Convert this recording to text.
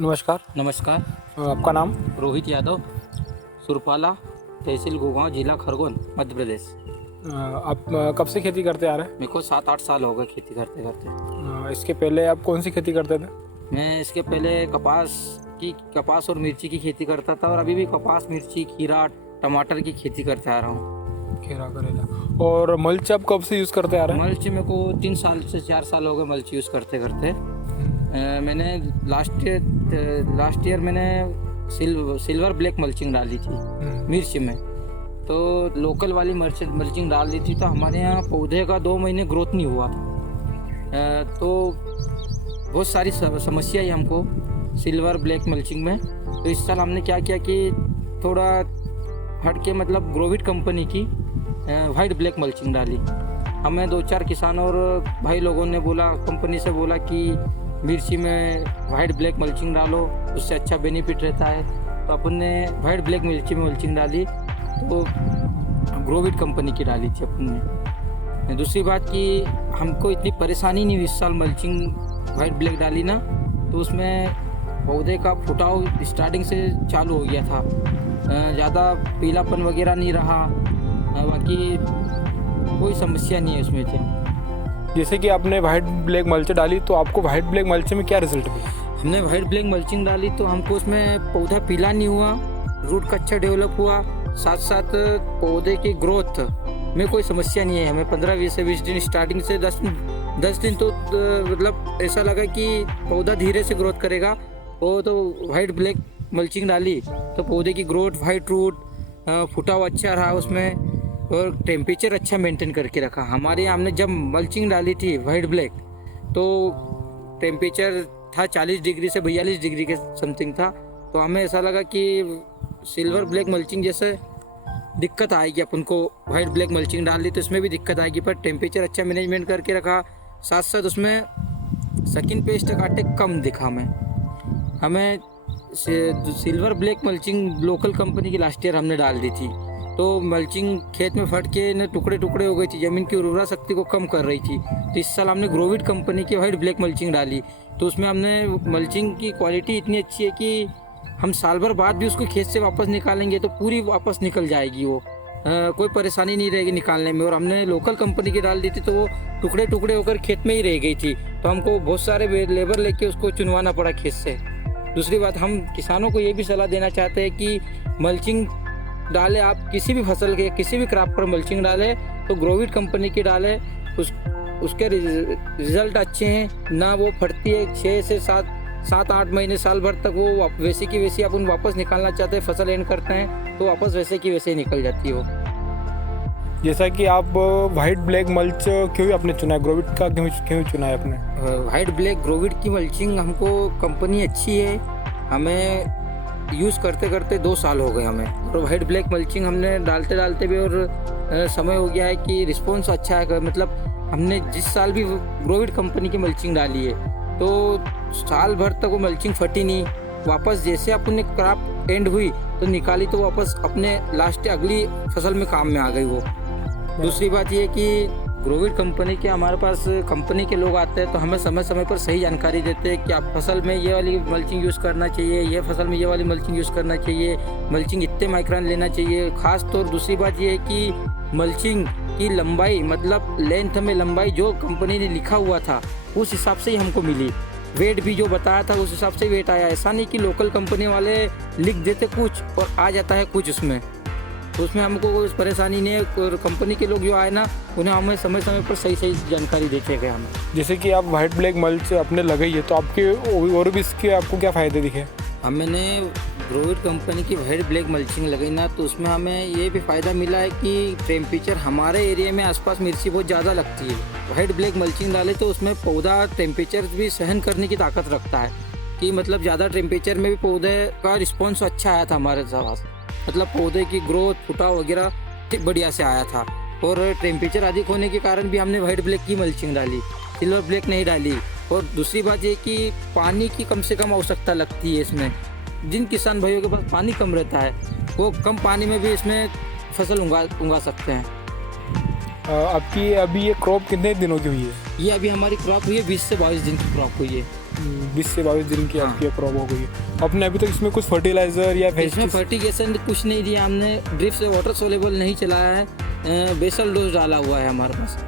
नमस्कार। नमस्कार। आपका नाम? रोहित यादव, सुरपाला, तहसील गुगांव, जिला खरगोन, मध्य प्रदेश। आप कब से खेती करते आ रहे मेरे को 7-8 साल हो गए खेती करते करते। हैं? इसके पहले आप कौन सी खेती करते थे? मैं इसके पहले कपास और मिर्ची की खेती करता था और अभी भी कपास, मिर्ची, खीरा, टमाटर की खेती करते आ रहा हूँ। खीरा, करेला। और मल्च आप कब से यूज़ करते आ रहे हैं? मल्च मेरे को 3 साल से 4 साल हो गए मल्च यूज़ करते करते। मैंने लास्ट ईयर मैंने सिल्वर ब्लैक मल्चिंग डाली थी मिर्च में। तो लोकल वाली मल्चिंग डाल दी थी तो हमारे यहाँ पौधे का 2 महीने ग्रोथ नहीं हुआ था। तो बहुत सारी समस्या आई हमको सिल्वर ब्लैक मल्चिंग में। तो इस साल हमने क्या किया कि थोड़ा हट के मतलब ग्रोविट कंपनी की वाइट ब्लैक मल्चिंग डाली। हमें 2-4 किसान और भाई लोगों ने बोला, कंपनी से बोला कि मिर्ची में वाइट ब्लैक मल्चिंग डालो, उससे अच्छा बेनिफिट रहता है। तो अपन ने वाइट ब्लैक मिर्ची में मल्चिंग डाली, तो ग्रोविट कंपनी की डाली थी अपन ने। दूसरी बात कि हमको इतनी परेशानी नहीं हुई इस साल मल्चिंग वाइट ब्लैक डाली ना, तो उसमें पौधे का फुटाव स्टार्टिंग से चालू हो गया था। ज़्यादा पीलापन वगैरह नहीं रहा, बाकी कोई समस्या नहीं है उसमें थी। जैसे कि आपने वाइट ब्लैक मल्च डाली, तो आपको वाइट ब्लैक मल्च में क्या रिजल्ट मिला? हमने वाइट ब्लैक मल्चिंग डाली तो हमको उसमें पौधा पीला नहीं हुआ, रूट का अच्छा डेवलप हुआ, साथ साथ पौधे की ग्रोथ में कोई समस्या नहीं है। हमें 15 से 20 दिन स्टार्टिंग से 10 दिन तो मतलब ऐसा लगा कि पौधा धीरे से ग्रोथ करेगा। वो तो वाइट ब्लैक मल्चिंग डाली तो पौधे की ग्रोथ, वाइट रूट, फुटाव अच्छा रहा उसमें और टेम्परेचर अच्छा मेंटेन करके रखा। हमारे यहाँ हमने जब मल्चिंग डाली थी वाइट ब्लैक तो टेम्परेचर था 40 डिग्री से 42 डिग्री के समथिंग था। तो हमें ऐसा लगा कि सिल्वर ब्लैक मल्चिंग जैसे दिक्कत आएगी, अपन को वाइट ब्लैक मल्चिंग डाल दी तो इसमें भी दिक्कत आएगी, पर टेम्परेचर अच्छा मैनेजमेंट करके रखा। साथ साथ उसमें सकिन पेस्ट का अटैक कम दिखा हमें silver black mulching local company की लास्ट ईयर हमने डाल दी थी। तो मल्चिंग खेत में फट के न टुकड़े टुकड़े हो गई थी, ज़मीन की उर्वरा शक्ति को कम कर रही थी। तो इस साल हमने ग्रोविट कंपनी की वाइट ब्लैक मल्चिंग डाली, तो उसमें हमने मल्चिंग की क्वालिटी इतनी अच्छी है कि हम साल भर बाद भी उसको खेत से वापस निकालेंगे तो पूरी वापस निकल जाएगी वो, कोई परेशानी नहीं रहेगी निकालने में। और हमने लोकल कंपनी की डाल दी थी तो वो टुकड़े टुकड़े होकर खेत में ही रह गई थी, तो हमको बहुत सारे लेबर लेके उसको चुनवाना पड़ा खेत से। दूसरी बात, हम किसानों को ये भी सलाह देना चाहते हैं कि मल्चिंग डालें, आप किसी भी फसल के किसी भी क्रॉप पर मल्चिंग डालें तो ग्रोविट कंपनी की डालें। उसके रिजल्ट अच्छे हैं ना, वो फटती है 6 से 7-8 महीने साल भर तक वो वैसे की वैसी अपन वापस निकालना चाहते हैं, फसल एंड करते हैं तो वापस वैसे की वैसे ही निकल जाती है वो। जैसा कि आप वाइट ब्लैक मल्च क्यों आपने चुना है, ग्रोविट का क्यों चुना है आपने? वाइट ब्लैक ग्रोविट की मल्चिंग हमको कंपनी अच्छी है, हमें यूज़ करते करते 2 साल हो गए हमें। और वाइट ब्लैक मल्चिंग हमने डालते डालते भी और समय हो गया है कि रिस्पॉन्स अच्छा है। मतलब हमने जिस साल भी ग्रोविट कंपनी की मल्चिंग डाली है तो साल भर तक वो मल्चिंग फटी नहीं, वापस जैसे अपने क्रॉप एंड हुई तो निकाली तो वापस अपने लास्ट अगली फसल में काम में आ गई वो। दूसरी बात ये कि ग्रोविट कंपनी के हमारे पास कंपनी के लोग आते हैं तो हमें समय समय पर सही जानकारी देते हैं कि आप फसल में ये वाली मल्चिंग यूज़ करना चाहिए, ये फसल में ये वाली मल्चिंग यूज़ करना चाहिए, मल्चिंग इतने माइक्रोन लेना चाहिए। खास तौर दूसरी बात ये है कि मल्चिंग की लंबाई, मतलब लेंथ में लंबाई जो कंपनी ने लिखा हुआ था उस हिसाब से ही हमको मिली। वेट भी जो बताया था उस हिसाब से वेट आया। ऐसा नहीं कि लोकल कंपनी वाले लिख देते कुछ और आ जाता है कुछ उसमें हमको कोई परेशानी नहीं है। और कंपनी के लोग जो आए ना, उन्हें हमें समय समय पर सही जानकारी देते गए हमें। जैसे कि आप वाइट ब्लैक मल्च आपने लगाई है तो आपके और भी इसके आपको क्या फ़ायदे दिखे? हमने ग्रोविट कंपनी की वाइट ब्लैक मल्चिंग लगाई ना, तो उसमें हमें ये भी फ़ायदा मिला है कि टेम्परेचर हमारे एरिया में आसपास मिर्ची बहुत ज़्यादा लगती है। वाइट ब्लैक मल्चिंग डाले तो उसमें पौधा टेम्परेचर भी सहन करने की ताकत रखता है, कि मतलब ज़्यादा टेम्परेचर में भी पौधे का रिस्पॉन्स अच्छा आया था हमारे पास। मतलब पौधे की ग्रोथ, फुटाव वगैरह बढ़िया से आया था। और टेम्परेचर अधिक होने के कारण भी हमने वाइट ब्लैक की मल्चिंग डाली, सिल्वर ब्लैक नहीं डाली। और दूसरी बात ये कि पानी की कम से कम आवश्यकता लगती है इसमें। जिन किसान भाइयों के पास पानी कम रहता है वो कम पानी में भी इसमें फसल उगा सकते हैं। आपकी अभी ये क्रॉप कितने दिनों की हुई है? ये अभी हमारी क्रॉप हुई है 20 से 22 दिन की क्रॉप हुई है। 20 से 22 दिन की हाँ। आपकी क्रॉप हो गई है। आपने अभी तक इसमें कुछ फर्टिलाइजर या इसमें पेस्टिसाइड फर्टिगेशन कुछ नहीं दिया हमने, ड्रिप से वाटर सोलेबल नहीं चलाया है, बेसल डोज डाला हुआ है हमारे पास।